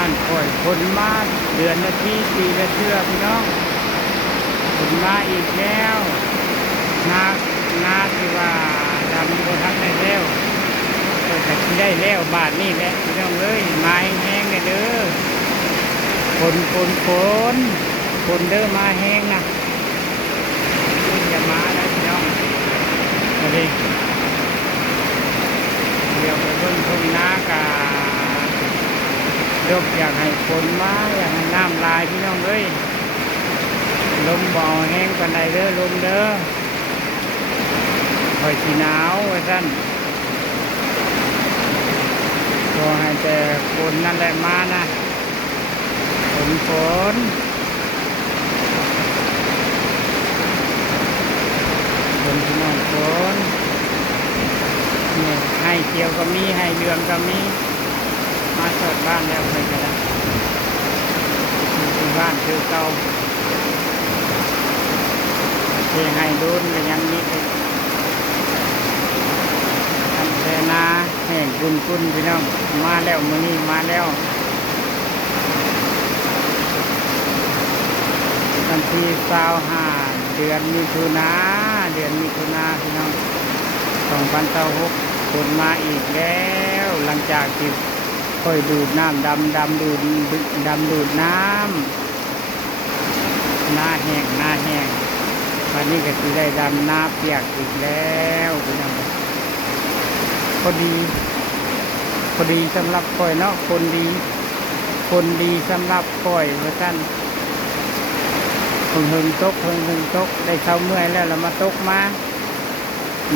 านคอยคนมาเดือนละทีปีละเทื่อพี่น้องคนมาอีกแล้วนาที่ว่าดำก็ทักได้แล้วก็จะได้แล้วบาทนี่แหละพี่น้องเอ้ยไม้แห้งเลยเด้อคนเด้อมาแห้งนะอย่ามาได้พี่น้องมาดิเดี๋ยวไปเบิ่งทุ่งนากายกอยากให้คนมาอยากให้น้ำลายพี่น้องเอ้ยลมบ่อแห้งกันใดเด้อลมเด้อคอยสีหนาวไว้ท่านก็ให้แต่คนนั่นแหละมานะฝนพี่น้องฝนนี่ให้เขียวก็มีให้เหลืองก็มีมาสดบ้านแล้วไปกันแล้วบ้านคือเก่าเทให้ดุนก็ยังมีทำแต่นาแห้งกุนพี่น้องมาแล้วมื้อนี้มาแล้ววันที่25เดือนมิถุนาพี่น้อง2026คนมาอีกแล้วหลังจากที่ค่อยดูดน้ำดำดูดน้ำหน้าแห้งวันนี้ก็คือได้ดำน้าเปียกอีกแล้วพี่น้องพอดีสำหรับค่อยเนาะคนดีสำหรับค่อยว่าท่านหึงตกได้เช้าเมื่อยแล้วเรามาตกมา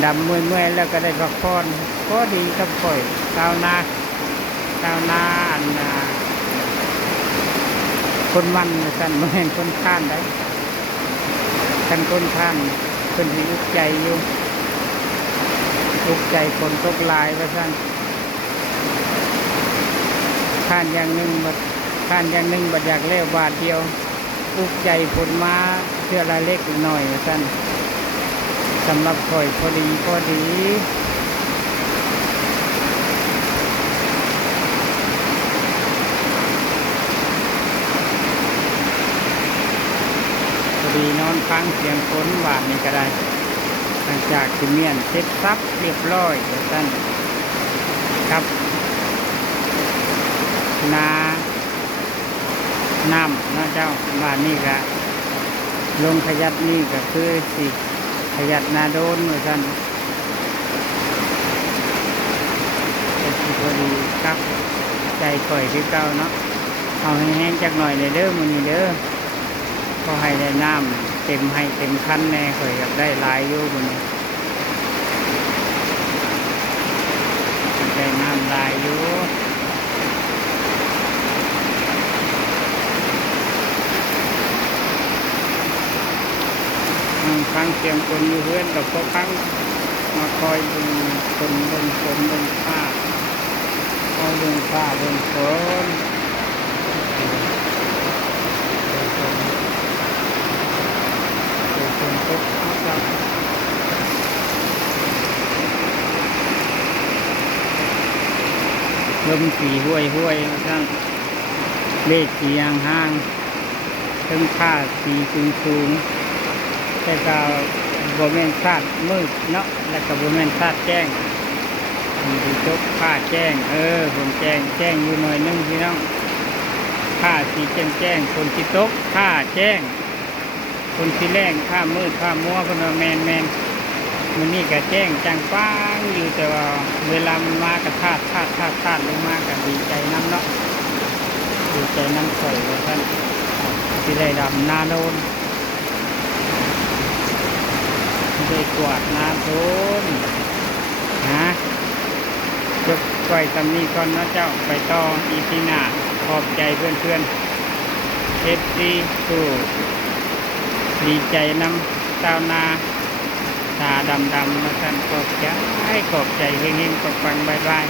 ดำเมื่อยแล้วก็ได้พักผ่อนก็ดีกับค่อยชาวนาอันคนมันสั่นเมื่อคนข้านได้กันคนข้านคนที่อุกใจอยู่อุกใจคนตกลายว่าสั่นข้านอย่างหนึ่งบัดอยากเล่บาทเดียวอุกใจคนมาเชื่อละเล็กหน่อยว่าสั่นสำหรับข่อยพอดีพอดีนอนฟังเสียงฝนหวานนี่ก็ได้หลังจากที่เมียนเซ็ตซับเรียบร้อยท่านครับน้ำนะเจ้าบ้านนี่ก็ลงขยัดนี่ก็คือสิขยัดนาโดนเหมือนกันเป็นที่พอดีครับใจข่อยที่เก่าเนาะเอาให้แห้งจักหน่อยเลยเด้อมื้อนี้เด้อก็ให้ได้น้ำเต็มคันแน่ข่อยอยากได้หลายอยู่มื้อนี้ได้น้ำลายอยู่ฟังเสียงคนอยู่เพื่อนกับพวกฟังมาคอยดูคนบนฟ้าคอยดูฟ้าบนฝนตกครับลมสีห้วยท่านเลขสีห่างถึงค่าสีสูงแต่ก็บริเวณซาดมืดเนาะแล้วก็บริเวณซาดแจ้งมีจกผ้าแจ้งผมแจ้งอยู่หน่อยนึงพี่น้องผ้าสีแจ้งคนที่ตกผ้าแจ้งคนที่แรงผ้ามืดผ้ามัวคนแมนมันนี่ก็แจ้งจางฟ้างอยู่แต่ว่าเวลามันมากระทาดลงมากก็ดีใจน้ำเนาะดีใจน้ำข่อยว่าท่านที่ได้ดำนาโดนได้กวาดนาโดนยกก้อยตำนี้ก่อนนะเจ้าไปต่ออีพีหน้าขอบใจเพื่อนFC สู้ดีใจน้ำชาวนาตาดำมาสั่นขอบใจเฮงๆปังๆบาย